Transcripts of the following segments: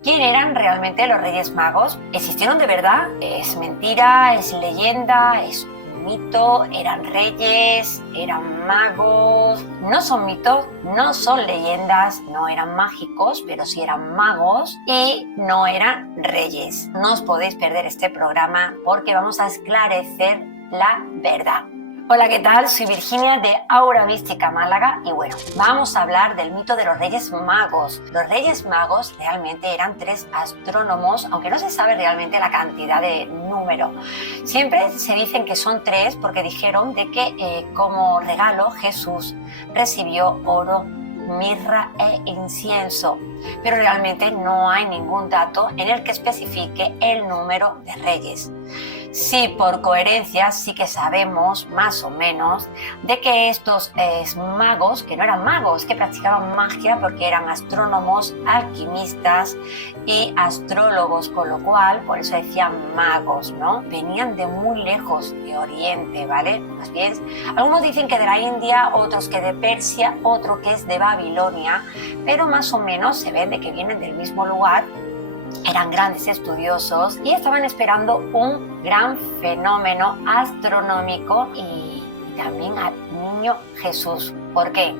¿Quién eran realmente los Reyes Magos? ¿Existieron de verdad? ¿Es mentira? ¿Es leyenda? ¿Es un mito? ¿Eran reyes? ¿Eran magos? No son mitos, no son leyendas, no eran mágicos, pero sí eran magos y no eran reyes. No os podéis perder este programa porque vamos a esclarecer la verdad. Hola, ¿qué tal? Soy Virginia de Aura Mística Málaga y bueno, vamos a hablar del mito de los Reyes Magos. Los Reyes Magos realmente eran 3 astrónomos, aunque no se sabe realmente la cantidad de número. Siempre se dicen que son 3 porque dijeron de que como regalo Jesús recibió oro, mirra e incienso, pero realmente no hay ningún dato en el que especifique el número de reyes. Sí, por coherencia sí que sabemos más o menos de que estos magos, que no eran magos, que practicaban magia porque eran astrónomos, alquimistas y astrólogos, con lo cual por eso decían magos, ¿no? Venían de muy lejos, de Oriente, ¿vale? Más bien, algunos dicen que de la India, otros que de Persia, otro que es de Babilonia, pero más o menos se ve de que vienen del mismo lugar. Eran grandes estudiosos y estaban esperando un gran fenómeno astronómico y también al niño Jesús. ¿Por qué?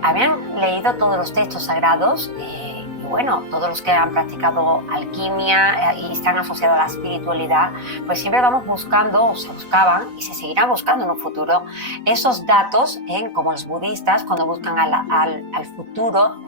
Habían leído todos los textos sagrados y bueno, todos los que han practicado alquimia y están asociados a la espiritualidad, pues siempre vamos buscando, o se buscaban y se seguirá buscando en un futuro, esos datos, como los budistas cuando buscan al futuro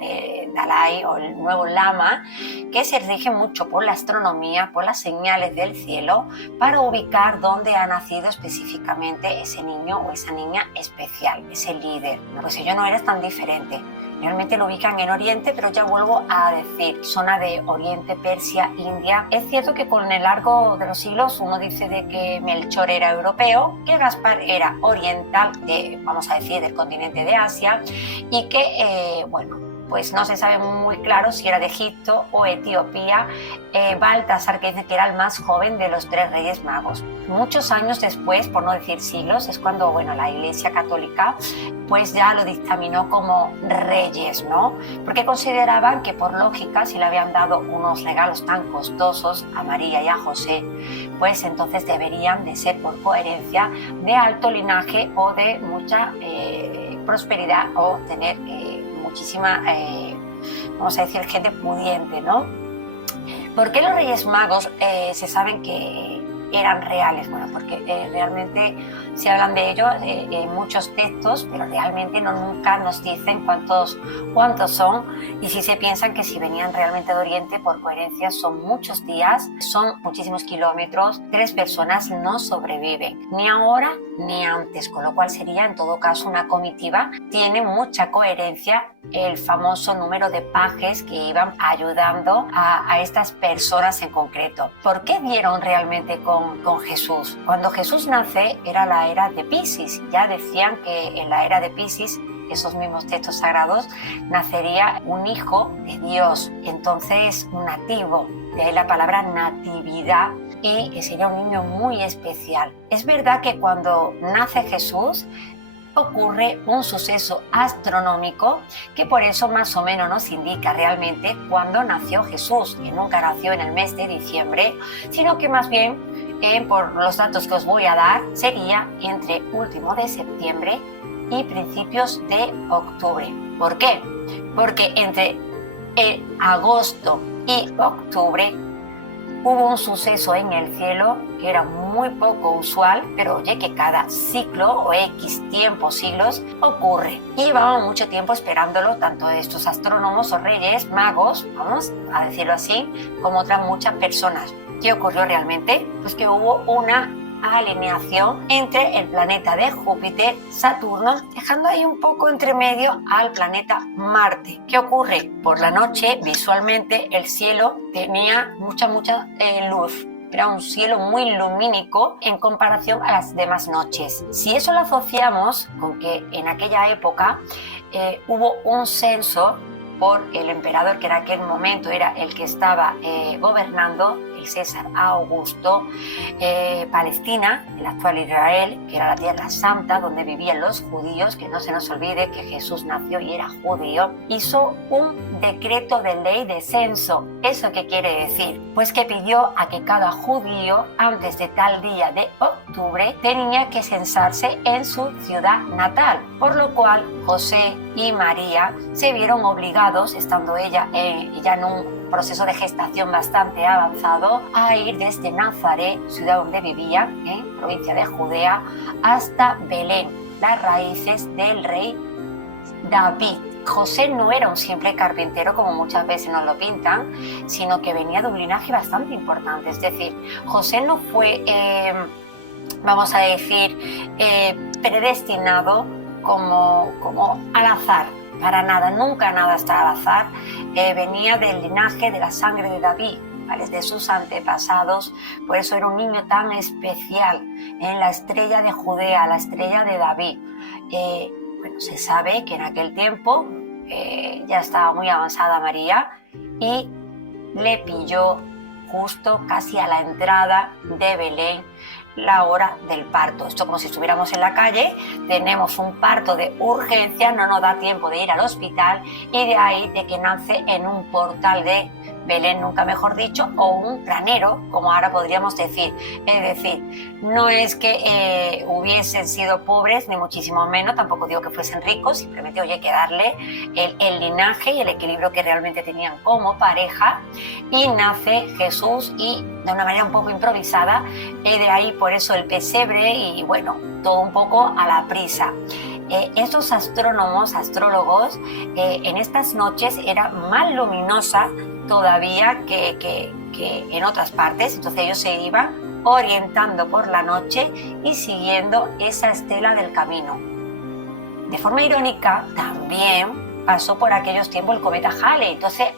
Dalai o el nuevo Lama, que se rigen mucho por la astronomía, por las señales del cielo, para ubicar dónde ha nacido específicamente ese niño o esa niña especial, ese líder. Pues ello no era tan diferente. Realmente lo ubican en Oriente, pero ya vuelvo a decir, zona de Oriente, Persia, India. Es cierto que con el largo de los siglos uno dice de que Melchor era europeo, que Gaspar era oriental, vamos a decir, del continente de Asia, y que, pues no se sabe muy claro si era de Egipto o Etiopía. Baltasar, que dice que era el más joven de los 3 Reyes Magos. Muchos años después, por no decir siglos, es cuando la Iglesia Católica pues ya lo dictaminó como reyes, ¿no? Porque consideraban que por lógica, si le habían dado unos regalos tan costosos a María y a José, pues entonces deberían de ser por coherencia de alto linaje o de mucha prosperidad o tener muchísima, vamos a decir, gente pudiente, ¿no? ¿Por qué los Reyes Magos se saben que eran reales? Bueno, porque realmente se hablan de ellos en muchos textos, pero realmente nunca nos dicen cuántos son, y si se piensan que si venían realmente de Oriente, por coherencia son muchos días, son muchísimos kilómetros. 3 personas no sobreviven, ni ahora ni antes, con lo cual sería en todo caso una comitiva. Tiene mucha coherencia el famoso número de pajes que iban ayudando a estas personas en concreto. ¿Por qué dieron realmente con Jesús? Cuando Jesús nace era la era de Piscis. Ya decían que en la era de Piscis, esos mismos textos sagrados, nacería un hijo de Dios, entonces un nativo, de ahí la palabra natividad, y que sería un niño muy especial. Es verdad que cuando nace Jesús ocurre un suceso astronómico que por eso más o menos nos indica realmente cuándo nació Jesús, que nunca nació en el mes de diciembre, sino que más bien, por los datos que os voy a dar, sería entre último de septiembre y principios de octubre. ¿Por qué? Porque entre agosto y octubre hubo un suceso en el cielo que era muy poco usual, pero oye, que cada ciclo o X tiempo, siglos, ocurre. Y llevaban mucho tiempo esperándolo, tanto estos astrónomos o reyes, magos, vamos a decirlo así, como otras muchas personas. ¿Qué ocurrió realmente? Pues que hubo una alineación entre el planeta de Júpiter, Saturno, dejando ahí un poco entre medio al planeta Marte. ¿Qué ocurre? Por la noche, visualmente, el cielo tenía mucha luz. Era un cielo muy lumínico en comparación a las demás noches. Si eso lo asociamos con que en aquella época hubo un censo por el emperador, que en aquel momento era el que estaba gobernando el rey César Augusto, Palestina, el actual Israel, que era la tierra santa donde vivían los judíos, que no se nos olvide que Jesús nació y era judío, hizo un decreto de ley de censo. ¿Eso qué quiere decir? Pues que pidió a que cada judío, antes de tal día de octubre, tenía que censarse en su ciudad natal, por lo cual José y María se vieron obligados, estando ella ya en un proceso de gestación bastante avanzado, a ir desde Nazaret, ciudad donde vivía, provincia de Judea, hasta Belén, las raíces del rey David. José no era un simple carpintero como muchas veces nos lo pintan, sino que venía de un linaje bastante importante. Es decir, José no fue, vamos a decir, predestinado como al azar. Para nada, nunca nada está al azar. Venía del linaje de la sangre de David, ¿vale? De sus antepasados. Por eso era un niño tan especial, en la estrella de Judea, la estrella de David. Bueno, se sabe que en aquel tiempo ya estaba muy avanzada María y le pilló justo casi a la entrada de Belén la hora del parto. Esto como si estuviéramos en la calle, tenemos un parto de urgencia, no nos da tiempo de ir al hospital y de ahí de que nace en un portal de Belén, nunca mejor dicho, o un granero, como ahora podríamos decir. Es decir, no es que hubiesen sido pobres, ni muchísimo menos, tampoco digo que fuesen ricos, simplemente hay que darle el linaje y el equilibrio que realmente tenían como pareja, y nace Jesús y de una manera un poco improvisada, de ahí por eso el pesebre y bueno, todo un poco a la prisa. Estos astrólogos, en estas noches era más luminosa todavía que en otras partes, entonces ellos se iban orientando por la noche y siguiendo esa estela del camino. De forma irónica, también pasó por aquellos tiempos el cometa Halley, entonces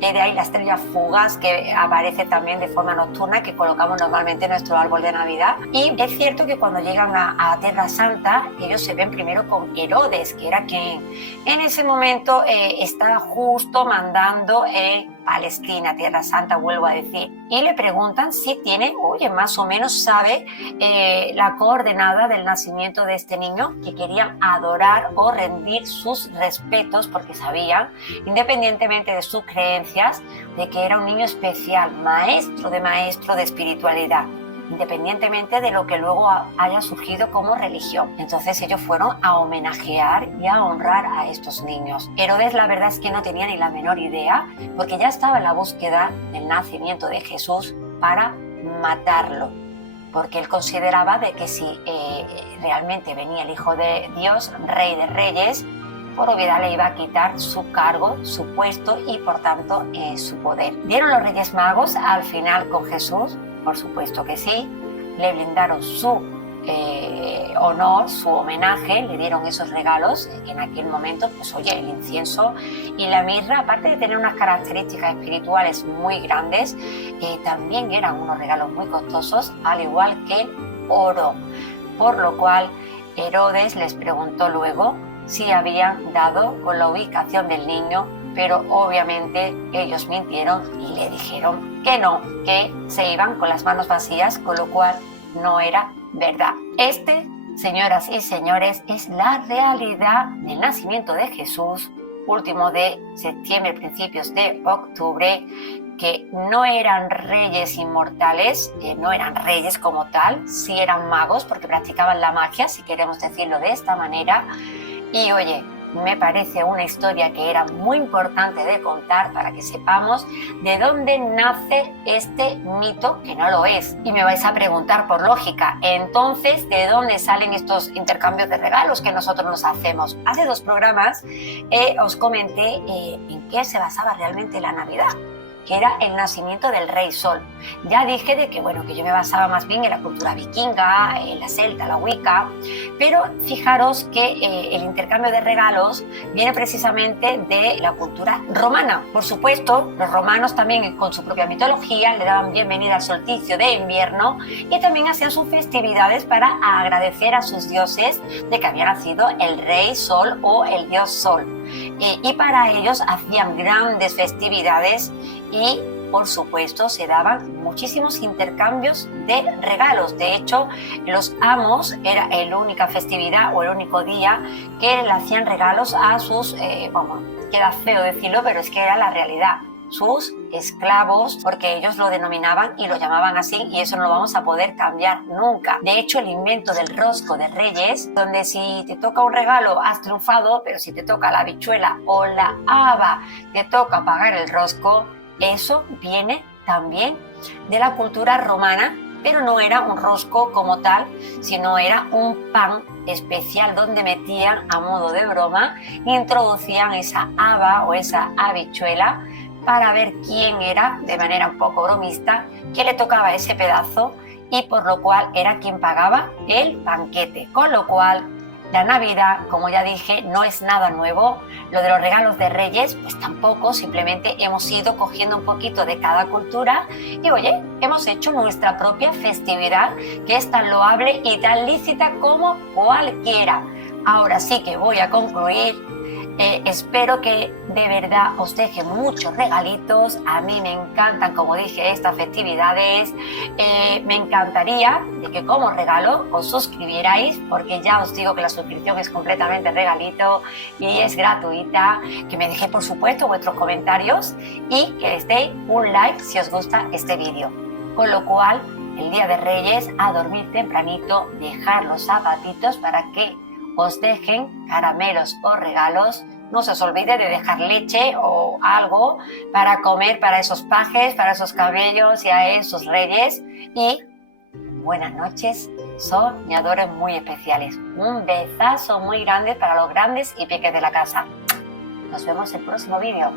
de ahí la estrella fugaz que aparece también de forma nocturna, que colocamos normalmente en nuestro árbol de Navidad. Y es cierto que cuando llegan a Tierra Santa, ellos se ven primero con Herodes, que era quien en ese momento está justo mandando en Palestina, Tierra Santa, vuelvo a decir. Y le preguntan si tiene, más o menos sabe la coordenada del nacimiento de este niño, que querían adorar o rendir sus respetos, porque sabían, independientemente de sus creencias, de que era un niño especial, maestro de espiritualidad, independientemente de lo que luego haya surgido como religión. Entonces ellos fueron a homenajear y a honrar a estos niños. Herodes, la verdad es que no tenía ni la menor idea, porque ya estaba en la búsqueda del nacimiento de Jesús para matarlo, porque él consideraba de que si realmente venía el Hijo de Dios, Rey de Reyes, por obviedad le iba a quitar su cargo, su puesto y por tanto su poder. ¿Dieron los Reyes Magos al final con Jesús? Por supuesto que sí. Le brindaron su honor, su homenaje, le dieron esos regalos que en aquel momento, pues oye, el incienso y la mirra, aparte de tener unas características espirituales muy grandes, también eran unos regalos muy costosos, al igual que el oro. Por lo cual Herodes les preguntó luego si habían dado con la ubicación del niño, pero obviamente ellos mintieron y le dijeron que no, que se iban con las manos vacías, con lo cual no era verdad. Señoras y señores, es la realidad del nacimiento de Jesús, último de septiembre, principios de octubre, que no eran reyes inmortales, no eran reyes como tal, sí eran magos porque practicaban la magia, si queremos decirlo de esta manera. Y oye, me parece una historia que era muy importante de contar para que sepamos de dónde nace este mito, que no lo es. Y me vais a preguntar por lógica, entonces, ¿de dónde salen estos intercambios de regalos que nosotros nos hacemos? Hace 2 programas os comenté en qué se basaba realmente la Navidad, que era el nacimiento del Rey Sol. Ya dije de que, bueno, que yo me basaba más bien en la cultura vikinga, en la celta, la wicca, pero fijaros que el intercambio de regalos viene precisamente de la cultura romana. Por supuesto, los romanos también con su propia mitología le daban bienvenida al solsticio de invierno y también hacían sus festividades para agradecer a sus dioses de que había nacido el Rey Sol o el Dios Sol. Y para ellos hacían grandes festividades y por supuesto, se daban muchísimos intercambios de regalos. De hecho, los amos era la única festividad o el único día que le hacían regalos a sus, queda feo decirlo, pero es que era la realidad, sus esclavos, porque ellos lo denominaban y lo llamaban así, y eso no lo vamos a poder cambiar nunca. De hecho, el invento del rosco de Reyes, donde si te toca un regalo has triunfado, pero si te toca la habichuela o la haba te toca pagar el rosco, eso viene también de la cultura romana, pero no era un rosco como tal, sino era un pan especial donde metían, a modo de broma, introducían esa haba o esa habichuela para ver quién era, de manera un poco bromista, que le tocaba ese pedazo, y por lo cual era quien pagaba el banquete. Con lo cual, la Navidad, como ya dije, no es nada nuevo. Lo de los regalos de Reyes, pues tampoco, simplemente hemos ido cogiendo un poquito de cada cultura y, oye, hemos hecho nuestra propia festividad, que es tan loable y tan lícita como cualquiera. Ahora sí que voy a concluir. Espero que de verdad os deje muchos regalitos. A mí me encantan, como dije, estas festividades. Me encantaría de que como regalo os suscribierais, porque ya os digo que la suscripción es completamente regalito y es gratuita. Que me dejéis, por supuesto, vuestros comentarios y que les deis un like si os gusta este vídeo. Con lo cual, el día de Reyes, a dormir tempranito, dejar los zapatitos para que os dejen caramelos o regalos. No se os olvide de dejar leche o algo para comer para esos pajes, para esos cabellos y a esos reyes. Y buenas noches, soñadores muy especiales. Un besazo muy grande para los grandes y peques de la casa. Nos vemos en el próximo vídeo.